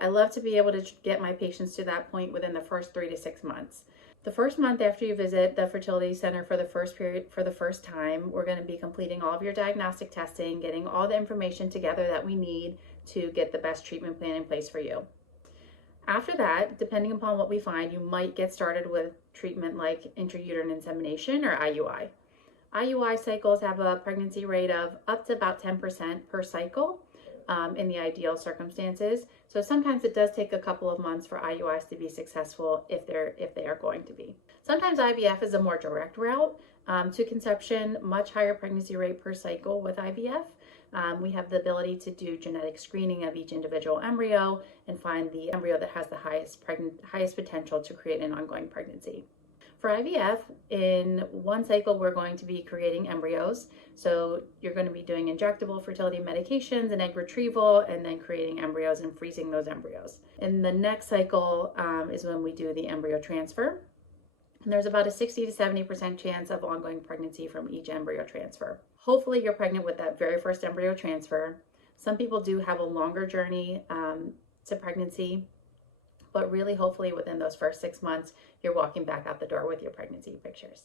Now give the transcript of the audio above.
I love to be able to get my patients to that point within the first 3 to 6 months. The first month after you visit the fertility center for the first time, we're going to be completing all of your diagnostic testing, getting all the information together that we need to get the best treatment plan in place for you. After that, depending upon what we find, you might get started with treatment like intrauterine insemination or IUI. IUI cycles have a pregnancy rate of up to about 10% per cycle in the ideal circumstances. So sometimes it does take a couple of months for IUIs to be successful if they are going to be. Sometimes IVF is a more direct route to conception, much higher pregnancy rate per cycle with IVF. We have the ability to do genetic screening of each individual embryo and find the embryo that has the highest potential to create an ongoing pregnancy. For IVF, in one cycle, we're going to be creating embryos. So you're going to be doing injectable fertility medications and egg retrieval, and then creating embryos and freezing those embryos. In the next cycle is when we do the embryo transfer. And there's about a 60 to 70% chance of ongoing pregnancy from each embryo transfer. Hopefully you're pregnant with that very first embryo transfer. Some people do have a longer journey to pregnancy, but really hopefully within those first 6 months, you're walking back out the door with your pregnancy pictures.